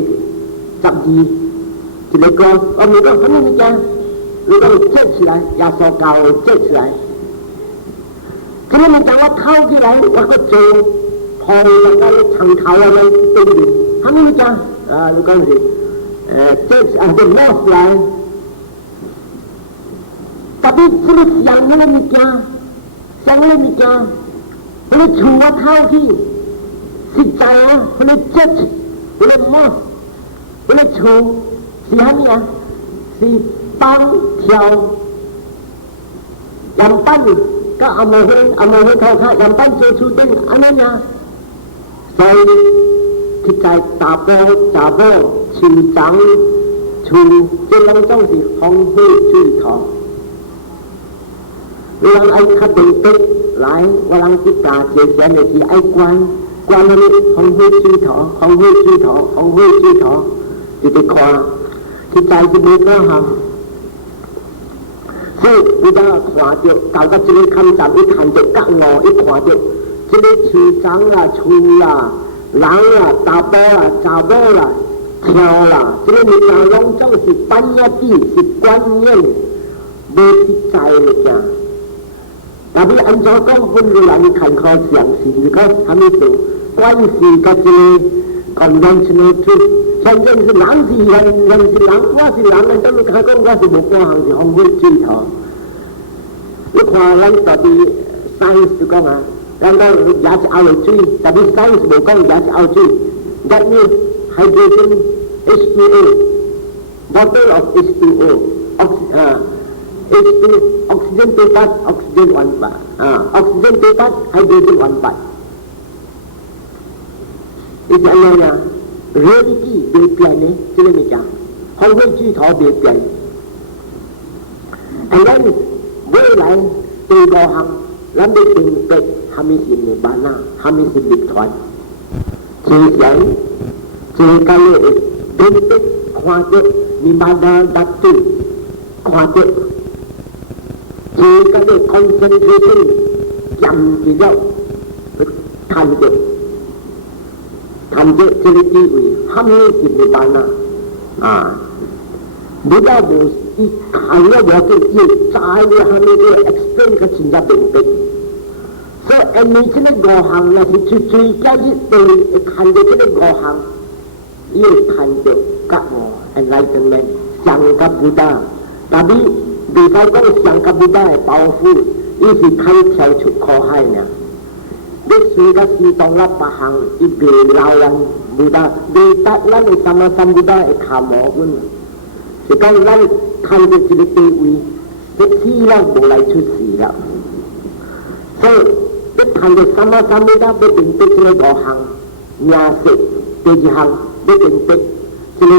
12，一个歌，我咪讲他们家，你讲接起来，耶稣教接起来。这个物件我偷起来，我去做旁人个长头啊，对不对？他们物件你讲是这个 loss 来，特别这个上个物件，那个厝我偷去，实在啊，那个这那个 loss， 那个厝是啥物啊？是帮跳人班。甲阿摩会头壳人班做厝顶安尼呀，所以实在查甫、树丛、厝，这拢总是风火水土。你人爱较定得来，我人去教这些的是爱关了你风火水土，就去看，实在是无可行。所以你才看到到这个坎站，你看到角落，你看到这个树丛啦、厝啦、人啦、查某啦、跳啦，这个物件拢总是单一的，是观念，无实在的物件。特别按照讲，本个人看可相信，because 他们说关系甲这个 conventional truth， 真正是人是人，人是人，我是人，等你讲我是无半项是风火水土。你看咱到底 science 就讲啊，咱讲也是熬水，特别 science 无讲也是熬水，that means hydrogen H2O, bottle of H2O, H2 oxygen 2 part, oxygen 1 part, oxygen 2 part, hydrogen 1 part. It's another reality 被变呢，这个咪讲，红会巨头被变。And then 未来第五行，咱要定格，下面是咪班啊，下面是集团，之前最近咧定格看到咪班啊，达到看到。最近咧 concentration giảm chỉ dậu thành được这个地位，他们是没办法啊。不要有一看了我就要摘了他们的 explain 个真正明白。所以你这个五行那是最佳的对看到这个五行，要看到觉悟 enlightenment 上个布达，但是未使讲上个布达的包袱，伊是看跳出苦海呢。你随个是当了八行，一边老人布达，未得咱的sama布达会卡无阮，是讲咱看到这个地位，这死了无来出事了。所以你看到sama布达要定得这个五行，名色第二行要定得这个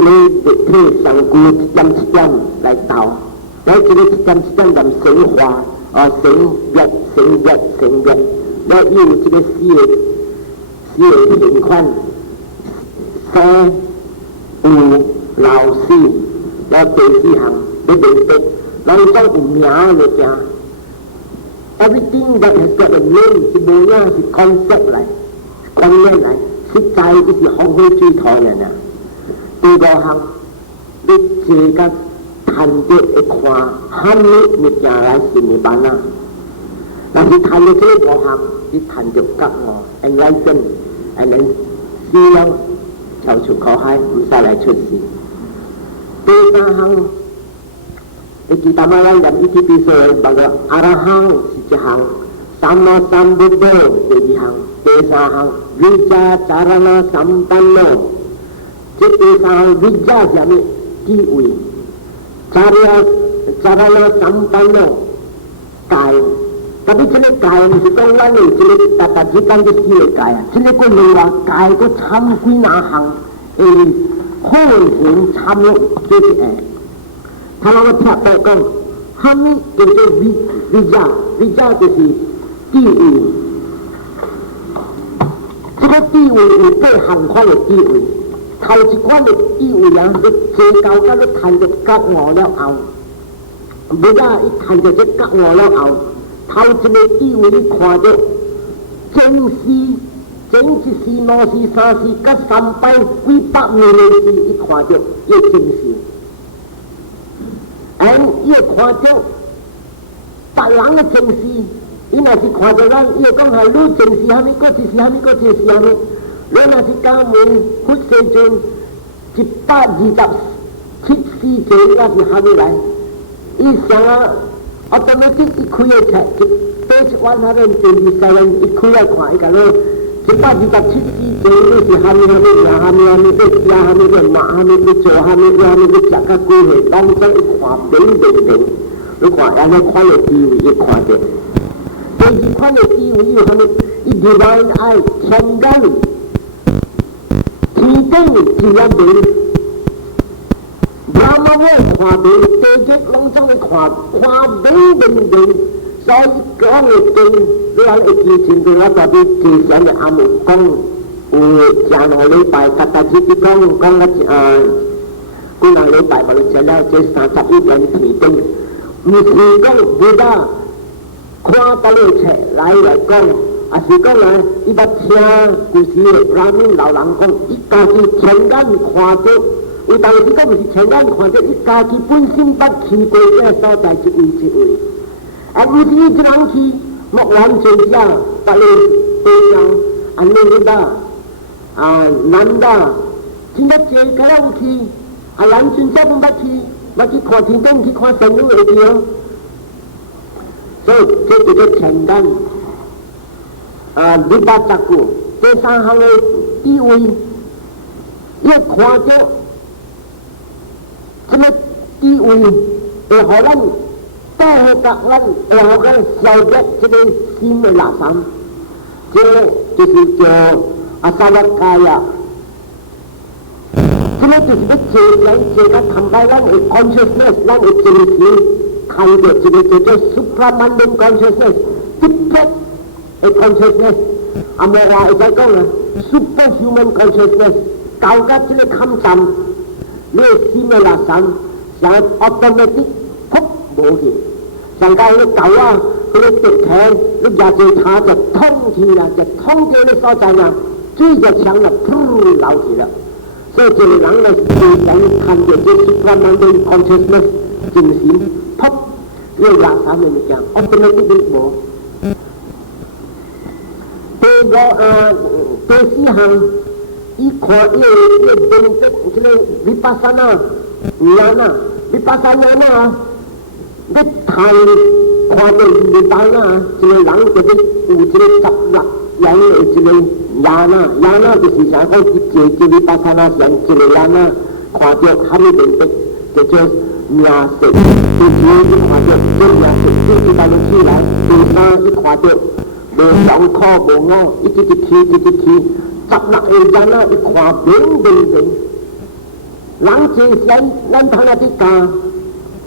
立体上古一点来斗，来这个一点来升华。成日，要用这个四个情况，三五老四，要第四行要明白，咱讲有名嚟讲 ，everything that has got a name 是无样是 concept 嚟，观念嚟，实在就是红火最头人啊。第五行，你这个。看到会看，喊你物件来是没办法。但是看到这个五行，你看到觉悟 enlighten， and then 死了跳出苦海，唔使来出事。第三行，你记得吗？咱念一提比说那个阿拉行是一行，三摩三菩提第二行，第三行瑜伽扎拉那三班罗，这第三行瑜伽是咩地位？cara sampano kaya. Tapi sila kaya ni sitong lani, sila tatajikan di sila kaya. Sila ko nila kaya ko cham kuinahang, hong cham lo sisi Kalau ko tiap tayo kong, kami ito vija kasi tiwi. Sila tiwi ito hangkwa lo tiwi. 頭一關嘅機會啊，你最高嗰啲睇到覺悟了後，唔得一睇到只覺悟了後，頭一個機會你看到正事羅事三事加三拜幾百年嘅事，你看到要正事，要看到別人嘅正事，你若是看到咱，要講係你正事係咪？嗰件事係咪？嗰件事係咪？你那是家門活世尊127世紀那是下面來，伊想啊，我怎麼啲一開嘅冊，page 127一開來看，伊講咧127世紀那是下面你食下面你買下面你做下面你食個貴嘅，當真一看頂，你看人家看嘅地位一看嘅，第二看嘅地位有下面，伊 divine eye 天眼。天頂自然明，那麼我看明，地極攏總會看明，所以講嘅經，你話會記清楚，我特別記上嘅阿母講，有正兩禮拜，特自己講幾兩禮拜，我哋食了這31年天頂，唔是講唔得，看到你冊來講。啊是講啊，伊捌聽故事的brahmin老人講，伊家己親眼看到，有當時講唔是親眼看到，伊家己本身捌去過這個所在一位，啊唔是伊一人去，木蘭最者，別你對象，啊你的男的，真係這個人去，啊男尊者唔捌去看天頂，去看神女的地方，所以這叫做親眼。dibacaku, 第三行嘅地位一看到这个地位，会互咱带给咱，会互咱消灭这个新的垃圾，这就是叫阿萨拉盖呀。这个就是要这个坦白咱的 consciousness， 咱的精神看到这个叫做 supramundane consciousness， deep consciousness， 阿莫话会使讲啊 superhuman consciousness， 到甲这个勘站，你新的垃圾，像 automatic 噗冇去，上到你狗啊，佢哋直艇，你入住下就通去啦，就通到你所在啦，追就搶啦，噗流去啦。所以这个人呢，思想看到这 supramundane consciousness 精神，噗，你垃圾嚟講 automatic 冇。第四項，伊看伊benefit 即個vipassana vipassana，你睇看到vipassana，即個人嗰啲有即個執立人嘅即個yana就是想講這vipassana上即個yana，看到佢哋benefit叫做命色，就是看到這命色，即係你出來，第三一看到。無上科無拗，一直去，執落去人啊！一看明，人這些咱睇下啲家，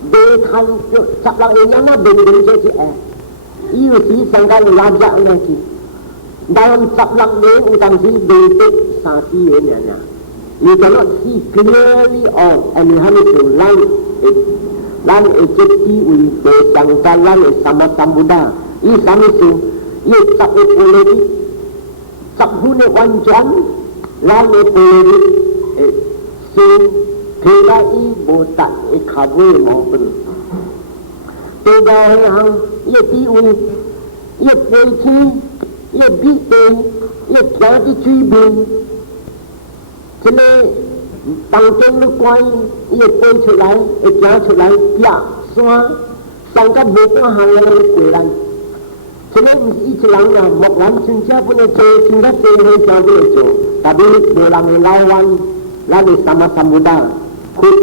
未睇就執落去人啊！明就是有時上間垃圾咁樣去，但執落去有當時未得3-4年呀。You cannot see clearly all, and you have to learn a jati with the sangkalan sama sambuddha. Ini sama tu. Ia tak boleh tak guna wancan lalu boleh sing kelai botak kabul maupun tegak yang ia tiun ia pergi ia bikin ia jadi cibin jadi tangkeng lu kuai ia pergi celai ia celai tiap semua sangka bukan hal yang kurangฉะนั้นอีฉลังน่ะหมกหลังจึงเชื่อพระเจ้าจึงได้เป็นให้ชาวพระเจ้าแต่ดูโบราณเล่าวันและในสมัยสมุทรคุณ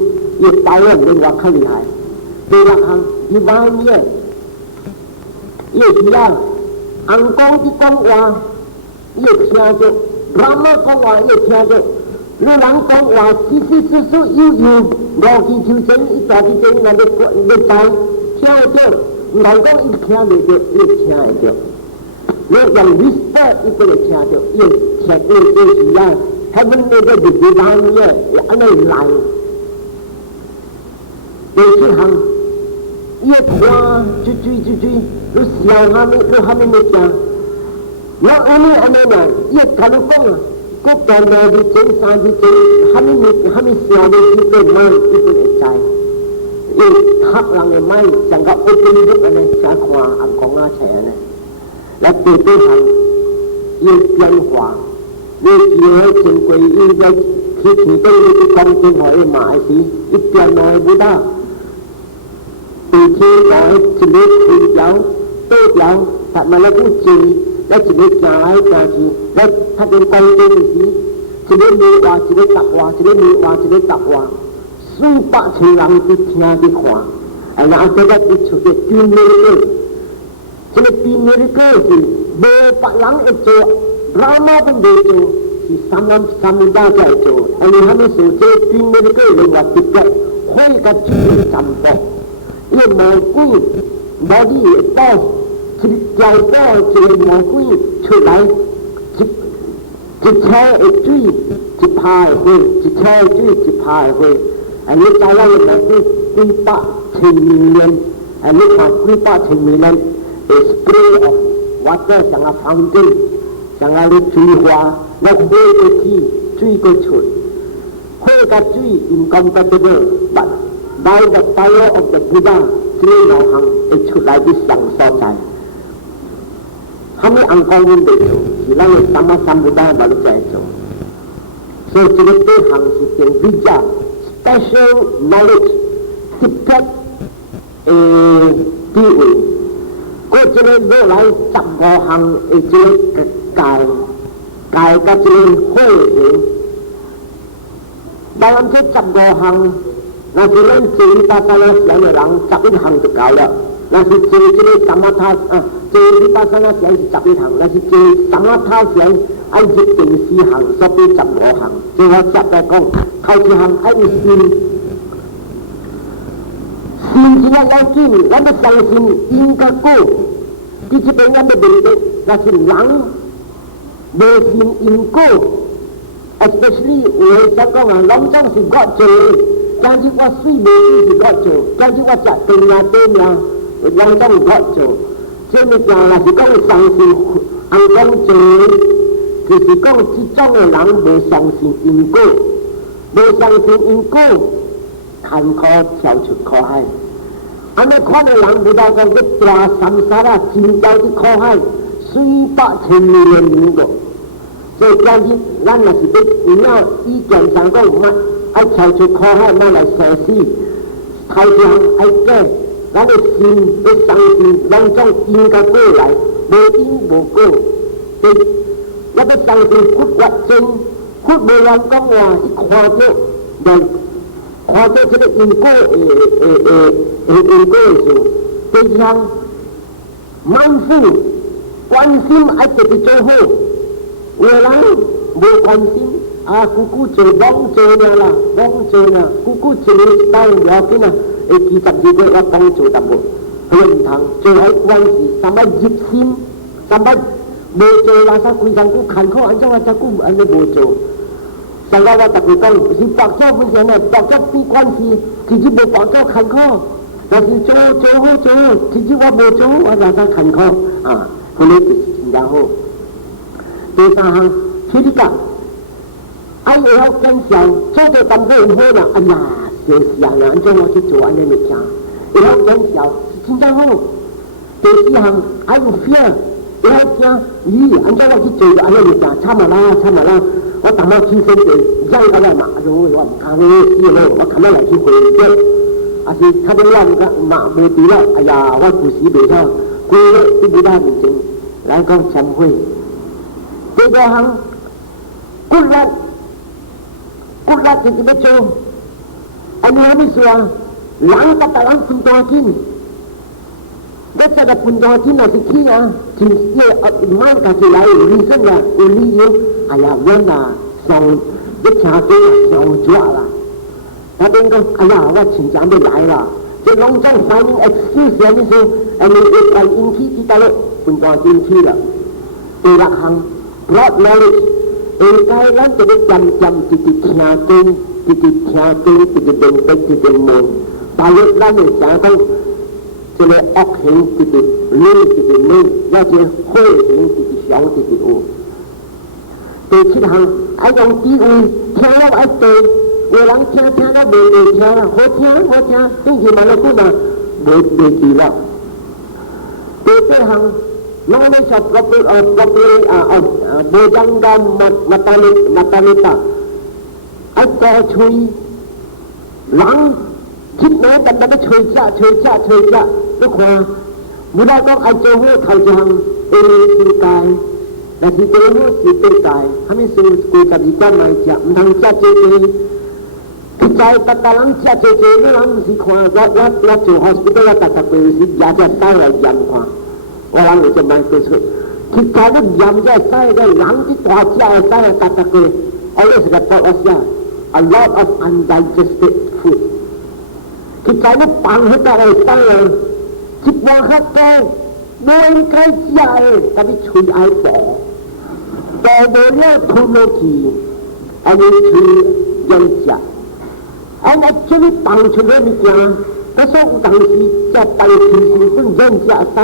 ยึดตายเรื่องว่าเขาหลีหายโดยหลักทางที่ว่าเนี่ยยึดที่ละอังกองที่กองว่ายึดเชื่อเจ้าดราม่ากองว่ายึดเชื่อเจ้าหรือหลังกองว่าสู้อยู่รอกี่ชั่วโมงอีกต่อกี่ชั่วโมงนั่นเด็กตายเชื่อเจ้าหลังก็อีกแค่เดียวอีกแค่เดียวแล้วอย่างวิสเตอร์อีกเป็นแค่เดียวอีกแค่เดียวที่ยังถ้ามันไม่ได้ดูดีบ้างเนี่ยอันนั้นลายโดยที่ทำอีกว่าจุยรู้เสียงทำไม่เจอแล้วอันนี้น่ะอีกการกงก็การมาดิเจนสารดิเจนทำไม่เสียงเลยที่เป็นมันที่เป็นใจอีกทักหลังเลยไม่จังกับอุปนิสัยอะไรสาขวาอันของอาเฉยนะและตัวที่ทำอีกเรื่องขวาเรื่องที่ให้จึงไปอีกได้คิดถึงต้องมีความจริงหอยหมายสิอีกเรื่องน้อยบุตรตีที่น้อยชีวิตคุยยาวโต้ยาวแต่มาแล้วพูดจริงและชีวิตยาวจริงและถ้าเป็นความจริงสิชีวิตมีว่าชีวิตตักว่าชีวิตมีว่าชีวิตตักว่าสู้ปะเชียงที่เชียงที่ขวาอันนั้นอาจจะได้ชุดที่มีเรื่องจะได้มีเรื่องที่เบอร์ปะหลังเอโจดราม่าเป็นเดียวที่สามดาวใจโจอันนี้ทำให้สุดที่มีเรื่องเรื่องว่าติดกับห้อยกับชีวิตจำเป็นเรื่องมองกุ้งบอดี้ต่อชีวิตใจต่อชีวิตมองกุ้งชุดไหนจิตแช่จุ้ยจิตพายเว้ยจิตแช่จุ้ยจิตพายเว้ยอันนี้ใจเราเนี่ยคือกุยปะชิมิเลียนอันนี้ค่ะกุยปะชิมิเลียน a spray of water 像个 fountain 像个你水花那火的气水个出火个水 incompatible but by the power of the Buddha 这个老行会出来的享受在他们安光文的时候是让萨玛萨姆达把它在做所以这个对行是跟比较special knowledge to get a theory ก็จะเล่นเรื่องไรจับกอหังไอ้เจ้ากายก็จะเล่นห้อยเอง当然这15项，那是咱坐大山啊乡的人11项就够了。那是坐这个三马塔坐大山啊乡是11项，那是坐三马塔乡爱1定4项，所以15项。就我接来讲，头一项爱有信，信真啊要紧，咱要相信因甲果。第一边咱要明白，那是人无信因果。especially 我想讲啊，拢总是我做的，假如我水无水是我做，假如我食饭啊短啊，拢总是我做。这物件若是讲相信人讲做的，就是讲这种的人无相信因果，无相信因果，坎坷跳出苦海。安尼款的人不到讲要大三沙啊，真交去苦海，水8,000年流过。所以今日咱若是要意见上讲，爱跳出苦海，咱来生死，头项爱假，咱的心要相信，拢总因甲果来，无因无果。所以我要相信佛法真，佛无人讲话，伊看到这个因果因果的时候，第二项mindful关心爱自己做好。有人无关心啊，久久做妄做了啦，妄做啦，久久做但不要紧啊，会20几个我帮做淡薄，佢唔通做喺关事，三摆热心，三摆无做啦，啥规身躯坎坷，安怎啊？只久安尼无做，上个我特别讲，是白做本身啊，白做比关事，自己无白做坎坷，但是做好，自己我无做，我就啥坎坷啊，佢呢就是真正好。第三项，体力感，爱会晓减少，做做淡薄唔好啦，哎呀，小事啊，安怎我去做安尼物件，会晓减少是真正好。第四项，爱有 fear， 会晓惊，安怎我去做安尼物件，惨啊啦，我淡薄起身就让我来骂，我唔敢去死咯，我看到来去回击，啊是差不多骂无对了，哎呀，我故事袂错，规个都不大认真，来讲忏悔。第五项，骨力就是要做。安尼咩事啊？人甲大人分大紧，要这个分大紧，若是去啊，真唔买家己来有理性啊，有理由。哎呀，阮啊，上要请假上抓啦。那边讲，哎呀，我请假要来啦。这拢总反映 excuse 啊，你说，安尼一旦引起知道了，分大紧去了。第六项。Broad knowledge， 应该咱就要渐渐直直听经，直明白，直直问。大约咱会知讲，这个恶行直直练，那些好行直直想，直直学。第七项，爱用智慧，听了爱对，有人听了袂听啦，好听，甚至问了句嘛，袂记了。第八项。knowledge of properly bojangga matalita 一個吹人接我等等都吹啫，都看冇得講愛做好頭像世界，但是做好是世界，後面是52間來食，唔通食多。佢在大家人食多，你人唔是看我做 hospital 我特特佢是也只帶來人看。我人就賣過出，佢教啲人真係犀嘅，人啲大隻係犀嘅，特嘅。我呢時個當我寫 a lot of undigested food， 佢教啲飯佢係犀嘅，接話黑多，冇應該食嘅，但啲嘴愛薄，薄到咧吞落去，我哋嘴人食，我將啲飯出嚟物件，嗰時有當時即係飯平時都人食犀。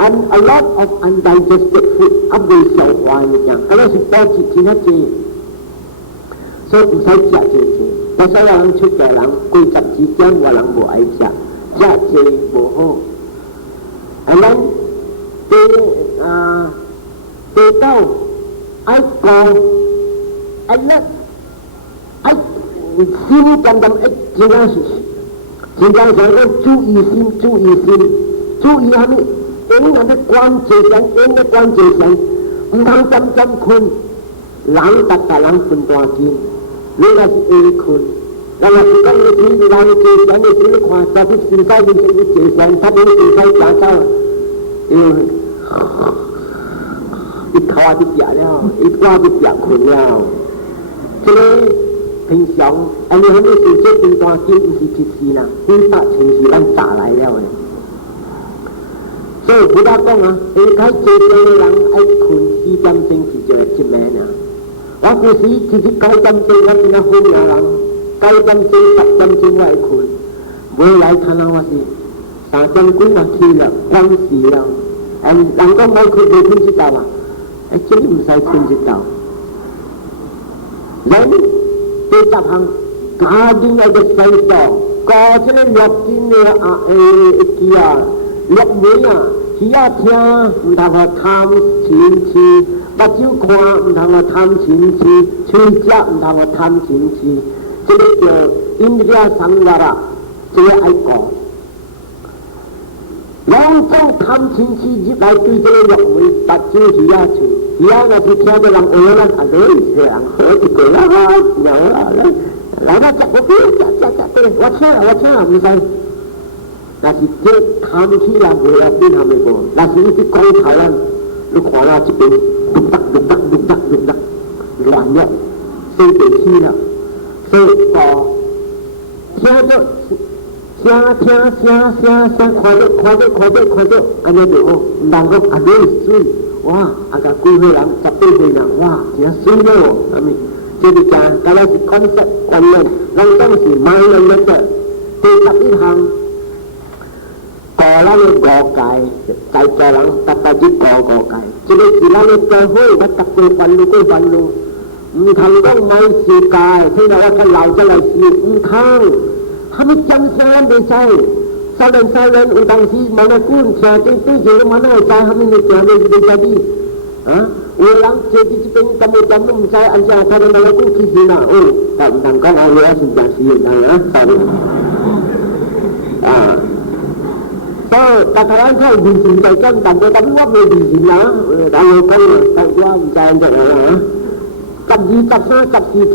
And a lot of undigested food 未消化嘅嘢，嗰啲是多節真係濟，所以唔使食濟。但係有人出家人幾十之間，有人無愛食，食濟無好。And then 第九愛講，愛叻，愛心淡淡一真係真正想講注意下面。因人的關節上，唔通針困，人甲大人分大見， หรือว่าสิเอคุณแล้วเราต้องมีที่เราเจอแสงในชีวิตความตาที่สิ่งใกล้ในชีวิตเจอแสงทับในสิ่งใกล้จากเจ้าอีกขวาที่เปียแล้วอีกว่าที่เปียคุณแล้วทีนี้平常อันนี้เขาไม่สื่อเชื่อเป็นตัวกินอีกทีทีนะที่ตัด情绪ตั้งจ่าไหลแล้วเนี่ย所以不大讲啊，你睇做嘅人喺群思真正是做一咩呢？我故事其實九真正我見到好多人，九真正十真正我係群，每嚟睇下我是三真官啊去啦，關事啦，人講冇佢哋點知道啊？真唔使佢知道，人對執行假啲嘅細數，個出嚟落啲嘅機啊。落尾啊，耳仔聽唔通話貪錢錢，目睭看唔通話貪錢錢，嘴食唔通話貪錢錢，這個叫อินเดียสังวร這個愛講。兩種貪錢錢入來對這個落尾，目睭耳仔嘴，耳仔我是聽到人餓啦，啊對，是人餓就過啦，有啦，來啦，我聽唔使。那是這看起來我要變下美國，那是一啲光頭啦，你看啦這邊碌得亂咗，四地區啦，所以聽咗聽，看咗，咁樣就好，唔能夠咁樣水，哇，阿個貴婦人十幾歲啦，哇，真水咗喎，係咪？這個就係嗰啲 concept 觀念，咱當時買嚟嘅啫，對十一項。個啦你個計個人特別啲個計，即係其他你計開我特別憤怒，唔同講買事計，聽到我個鬧出嚟事唔通，係咪真相未知？少人有當時冇得管，成日對住都冇得去計，係咪你講你就啲啊？有人借啲錢咁冇咁都唔知，而且睇到冇得管其實啦，但唔同講我有時間事㗎啊。大家睇完全就真，但係咁屈你完全啦，但係咁就話唔正常啦嚇。12、13、14、15